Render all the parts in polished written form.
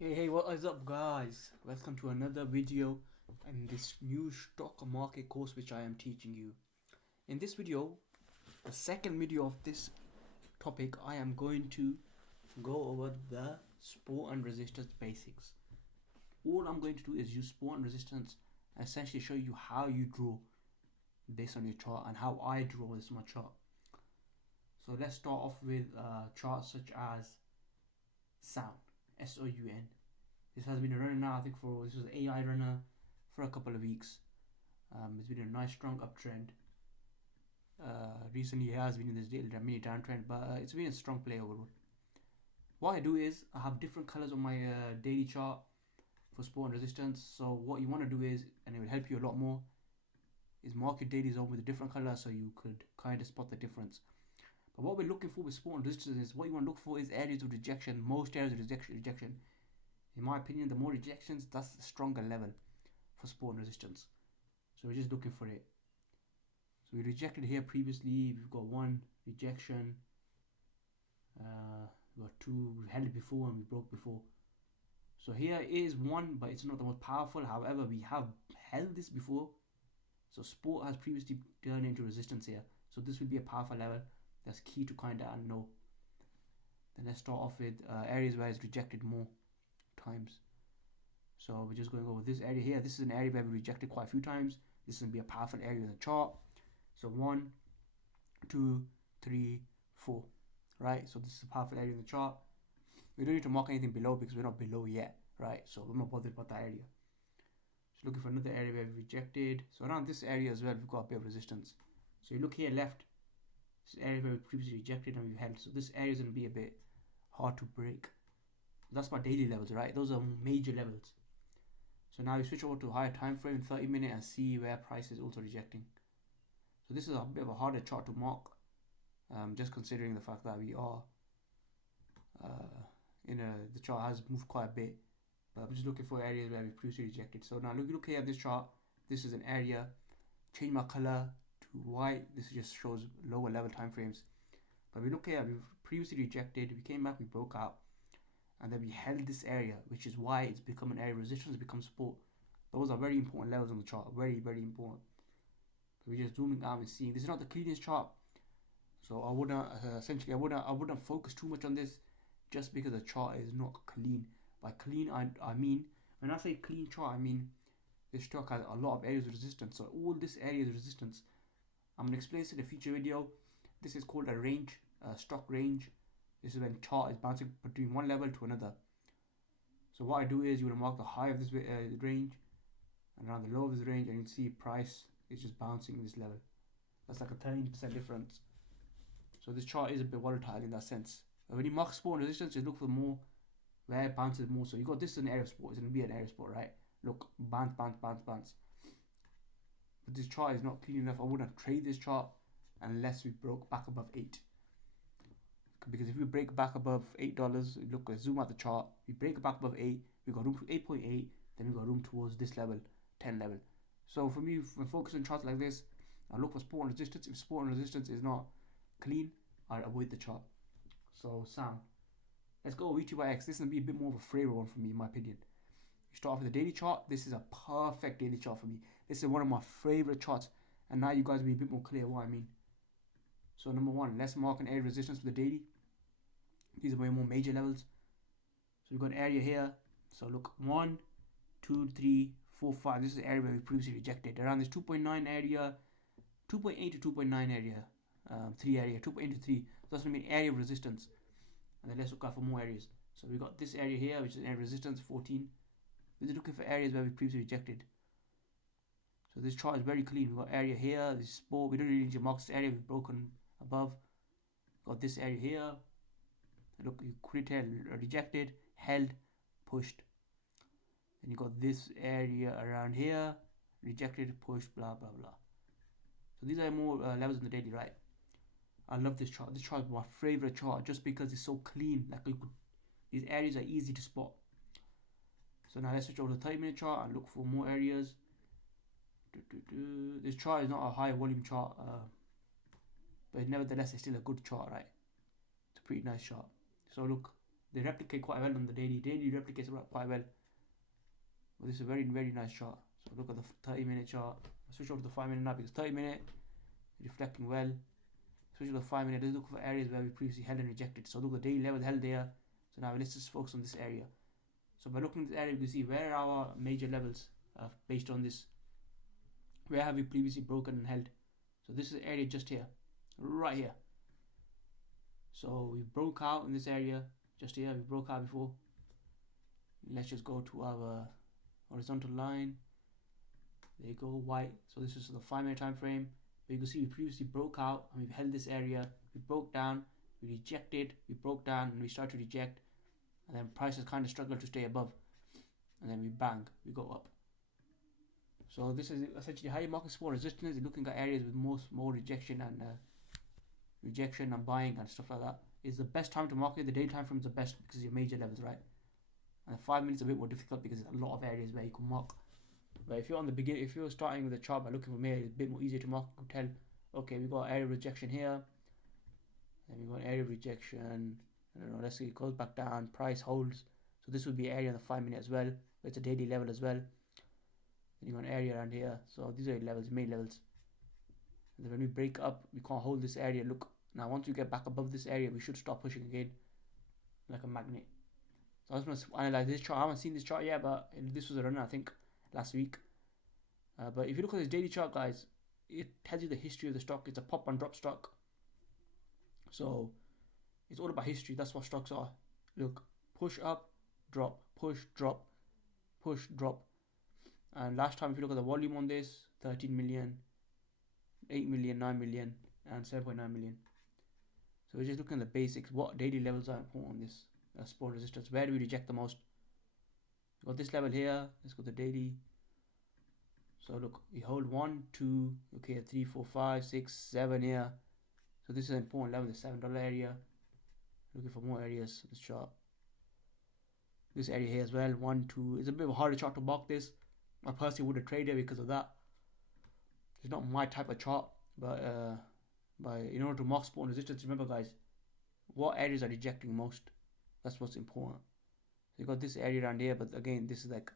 Hey, what is up, guys? Welcome to another video in this new stock market course which I am teaching you. In this video, the second video of this topic, I am going to go over the support and resistance basics. All I'm going to do is use support and resistance and essentially show you how you draw this on your chart and how I draw this on my chart. So let's start off with charts such as sound, SOUN. This has been a runner now, I think this was an AI runner for a couple of weeks. It's been a nice strong uptrend. Recently it has been in this mini downtrend, but it's been a strong play overall. What I do is I have different colors on my daily chart for support and resistance. So what you want to do is, and it will help you a lot more, is mark your daily zone with a different color so you could kind of spot the difference. But what we're looking for with support and resistance is what you want to look for is areas of rejection. Most areas of rejection. In my opinion, the more rejections, that's the stronger level for support and resistance. So we're just looking for it. So we rejected here previously. We've got one rejection. We've got two. We've held it before and we broke before. So here is one, but it's not the most powerful. However, we have held this before. So support has previously turned into resistance here. So this will be a powerful level. That's key to kind of know. Then let's start off with areas where it's rejected more times. So we're just going over this area here. This is an area where we rejected quite a few times. This is going to be a powerful area in the chart. So 1, 2, 3, 4. Right? So this is a powerful area in the chart. We don't need to mark anything below because we're not below yet. Right? So we're not bothered about that area. So looking for another area where we rejected. So around this area as well, we've got a bit of resistance. So you look here left. This is an area where we previously rejected and we've held. So this area is going to be a bit hard to break. That's my daily levels, right? Those are major levels. So now we switch over to higher time frame, 30 minute, and see where price is also rejecting. So this is a bit of a harder chart to mark, just considering the fact that we are the chart has moved quite a bit. But I'm just looking for areas where we previously rejected. So now look here at this chart. This is an area. Change my color to white. This just shows lower level time frames. But we look here, we've previously rejected. We came back, we broke out. And then we held this area, which is why it's become an area of resistance, becomes support. Those are very important levels on the chart, very, very important. So we're just zooming out and seeing. This is not the cleanest chart, so I wouldn't focus too much on this, just because the chart is not clean. By clean, I mean, when I say clean chart, I mean this chart has a lot of areas of resistance. So all this area of resistance, I'm gonna explain this in a future video. This is called a range, stock range. This is when chart is bouncing between one level to another. So what I do is you will mark the high of this range and around the low of this range, and you see price is just bouncing this level. That's like a 13% difference. So this chart is a bit volatile in that sense. But when you mark support and resistance, you look for more where it bounces more. So you got this is an area of support. It's going to be an area of support, right? Look, bounce, bounce, bounce, bounce. But this chart is not clean enough. I wouldn't trade this chart unless we broke back above 8. Because if we break back above $8, look, zoom out the chart, we break back above 8, we got room to 8.8, then we got room towards this level, 10 level. So for me, when focusing on charts like this, I look for support and resistance. If support and resistance is not clean, I avoid the chart. So sound. Let's go V2 by X. This is going to be a bit more of a flavor one for me, in my opinion. You start off with the daily chart. This is a perfect daily chart for me. This is one of my favorite charts. And now you guys will be a bit more clear what I mean. So number one, let's mark an area of resistance for the daily. These are my more major levels. So we've got an area here. So look, 1, 2, 3, 4, 5. This is the area where we previously rejected. Around this 2.9 area, 2.8 to 2.9 area, 3 area, 2.8 to 3. So that's going to be an area of resistance. And then let's look out for more areas. So we got this area here, which is an area of resistance, 14. We're just looking for areas where we previously rejected. So this chart is very clean. We've got area here, this support. We don't really need to mark this area. We've broken above. Got this area here. Look, you could tell rejected, held, pushed. Then you got this area around here, rejected, pushed, blah blah blah. So these are more levels in the daily, right? I love this chart. This chart is my favorite chart just because it's so clean. Like these areas are easy to spot. So now let's switch over to the 30-minute chart and look for more areas. This chart is not a high volume chart, but nevertheless it's still a good chart, right? It's a pretty nice chart. So look, they replicate quite well on the daily. Daily replicates quite well. But this is a very, very nice chart. So look at the 30-minute chart. I'll switch over to the 5-minute now because 30-minute reflecting well. Switch to the 5-minute. Let's look for areas where we previously held and rejected. So look at the daily level held there. So now let's just focus on this area. So by looking at this area, we can see where are our major levels based on this. Where have we previously broken and held? So this is the area just here, right here. So we broke out in this area, just here. We broke out before. Let's just go to our horizontal line. There you go, white. So this is the 5-minute time frame. But you can see we previously broke out and we've held this area. We broke down, we rejected, we broke down, and we started to reject. And then prices kind of struggled to stay above. And then we bang, we go up. So this is essentially how you market small resistance. You're looking at areas with more rejection and buying and stuff like that. It's the best time to market. The day time frame is the best because your major levels, right? And 5 minutes is a bit more difficult because there's a lot of areas where you can mark. But if you're on the beginning, if you're starting with the chart by looking from here, it's a bit more easier to mark. You can tell, okay, we got area of rejection here, and we got an area of rejection. I don't know. Let's see, it goes back down. Price holds. So this would be area on the 5 minute as well. It's a daily level as well. Then you got an area around here. So these are levels, main levels. And then when we break up, we can't hold this area. Look, now once we get back above this area, we should stop pushing again, like a magnet. So I just want to analyze this chart. I haven't seen this chart yet, but this was a runner, I think, last week. But if you look at this daily chart, guys, it tells you the history of the stock. It's a pop and drop stock. So it's all about history. That's what stocks are. Look, push up, drop, push, drop, push, drop. And last time, if you look at the volume on this, 13 million, 8 million, 9 million, and 7.9 million. So we're just looking at the basics. What daily levels are important on this support resistance? Where do we reject the most? We got this level here. Let's go to daily. So look, we hold 1, 2, okay, 3, 4, 5, 6, 7 here. So this is an important level, the $7 area. Looking for more areas of this chart. This area here as well, 1, 2. It's a bit of a harder chart to mark this. I personally would have traded because of that. It's not my type of chart, but in order to mark support and resistance, remember guys, what areas are rejecting most? That's what's important. So you got this area around here, but again, this is like,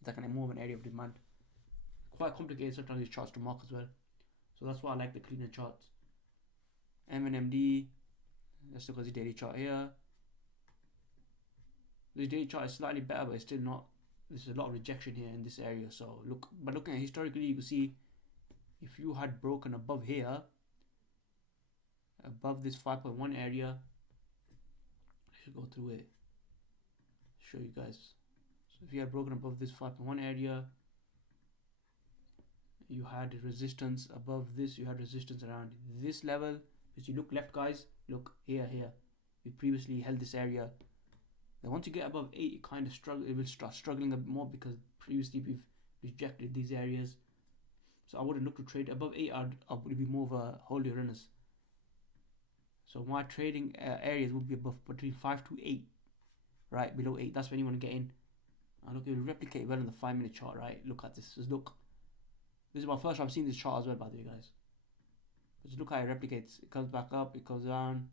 it's like more of an area of demand. Quite complicated sometimes these charts to mark as well. So that's why I like the cleaner charts. M&MD. Let's look at the daily chart here. This daily chart is slightly better, but it's still not. There's a lot of rejection here in this area. So look, but looking at historically, you can see if you had broken above here, above this 5.1 area, I should go through it, show you guys. So if you had broken above this 5.1 area, you had resistance above this, you had resistance around this level. If you look left, guys, look here, we previously held this area. Then once you get above 8, it kind of struggle. It will start struggling a bit more because previously we've rejected these areas. So I wouldn't look to trade above 8. I would be more of a hold your runners. So my trading areas would be above between 5 to 8, right below 8. That's when you want to get in. And look, it will replicate well on the 5-minute chart, right? Look at this. Just look. This is my first time seeing this chart as well, by the way, guys. Just look how it replicates. It comes back up, it goes down,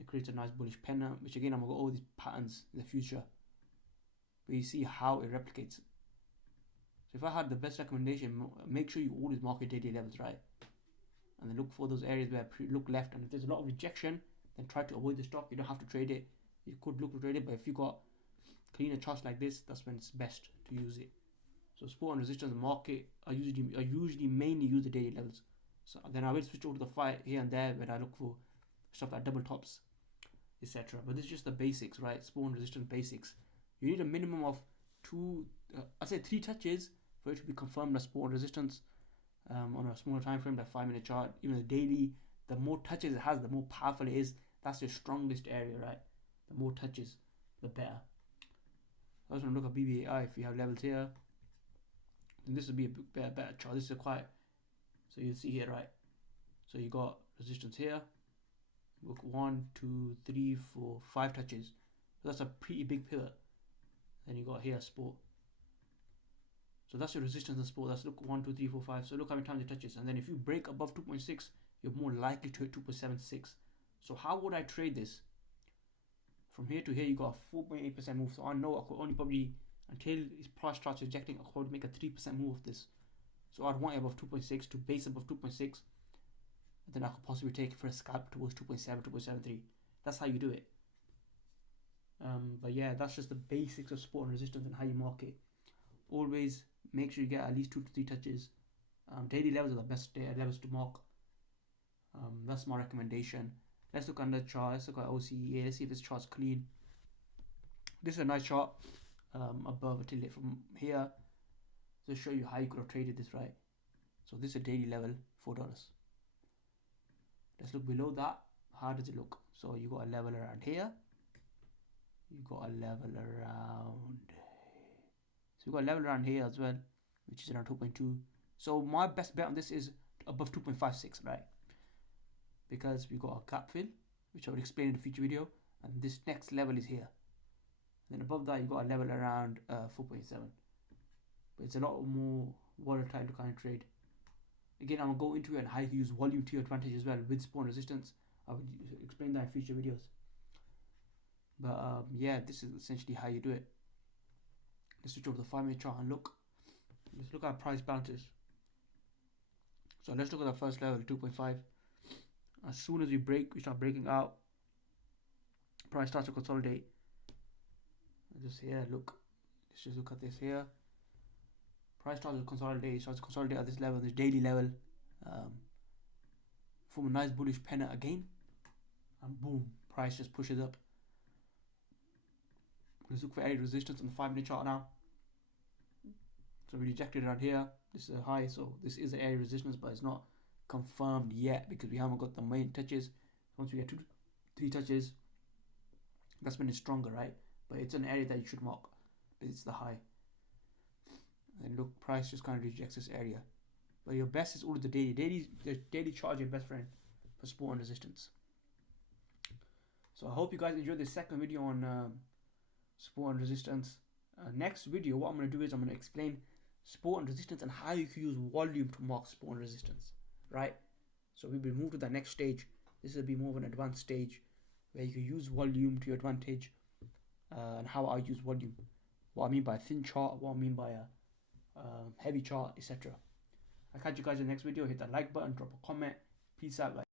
it creates a nice bullish pennant, which again, I'm going to go over these patterns in the future. But you see how it replicates. So if I had the best recommendation, make sure you always mark your daily levels, right? And then look for those areas where look left. And if there's a lot of rejection, then try to avoid the stock. You don't have to trade it. You could look to trade it, but if you got cleaner charts like this, that's when it's best to use it. So support and resistance market, I usually mainly use the daily levels. So then I will switch over to the fight here and there when I look for stuff like double tops, etc. But this is just the basics, right? Support and resistance basics. You need a minimum of 3 touches for it to be confirmed as support and resistance on a smaller time frame, like 5-minute chart. Even the daily, the more touches it has, the more powerful it is. That's your strongest area, right? The more touches, the better. I just want to look at BBAI. If you have levels here, then this would be a better chart. This is quite. So you see here, right? So you got resistance here. Look, 1, 2, 3, 4, 5 touches. So that's a pretty big pivot. Then you got here support. So that's your resistance and support. That's look 1, 2, 3, 4, 5. So look how many times it touches. And then if you break above 2.6, you're more likely to hit 2.76. So how would I trade this? From here to here, you got a 4.8% move. So I know I could only probably, until its price starts rejecting, I could make a 3% move of this. So I'd want it above 2.6 to base above 2.6. And then I could possibly take it for a scalp towards 2.7, 2.73. That's how you do it. But yeah, that's just the basics of support and resistance and how you mark it. Always make sure you get at least 2 to 3 touches. Daily levels are the best levels to mark. That's my recommendation. Let's look at the chart. Let's look at OCEA. Let's see if this chart's clean. This is a nice chart. Above a tilde from here. Just show you how you could have traded this, right? So this is a daily level, $4. Let's look below that. How does it look? So you got a level around here. You got a level around. So you got a level around here as well, which is around 2.2. So my best bet on this is above 2.56, right? Because we got a gap fill, which I will explain in a future video, and this next level is here. Then above that, you got a level around 4.7. But it's a lot more volatile to kind of trade. Again, I'm gonna go into it and how you use volume to your advantage as well with support and resistance. I will explain that in future videos. But yeah, this is essentially how you do it. Let's switch over the 5-minute chart and look. Let's look at price bounces. So let's look at the first level, 2.5. As soon as we start breaking out, price starts to consolidate. Just here, look. Let's just look at this here. Price starts to consolidate, at this level, this daily level. Form a nice bullish pennant again. And boom, price just pushes up. Let's look for area resistance on the 5-minute chart now. So we rejected around here. This is a high, so this is an area resistance, but it's not confirmed yet because we haven't got the main touches. Once we get 2 to 3 touches, that's when it's stronger, right? But it's an area that you should mark, but it's the high. And look, price just kind of rejects this area. But your best is all of the daily. The daily chart is your best friend for support and resistance. So I hope you guys enjoyed this second video on support and resistance. Next video, what I'm going to do is I'm going to explain support and resistance and how you can use volume to mark support and resistance, right? So we will move to the next stage. This will be more of an advanced stage where you can use volume to your advantage, and how I use volume, what I mean by a thin chart, what I mean by a heavy chart, etc. I'll catch you guys in the next video. Hit that like button, drop a comment. Peace out, guys.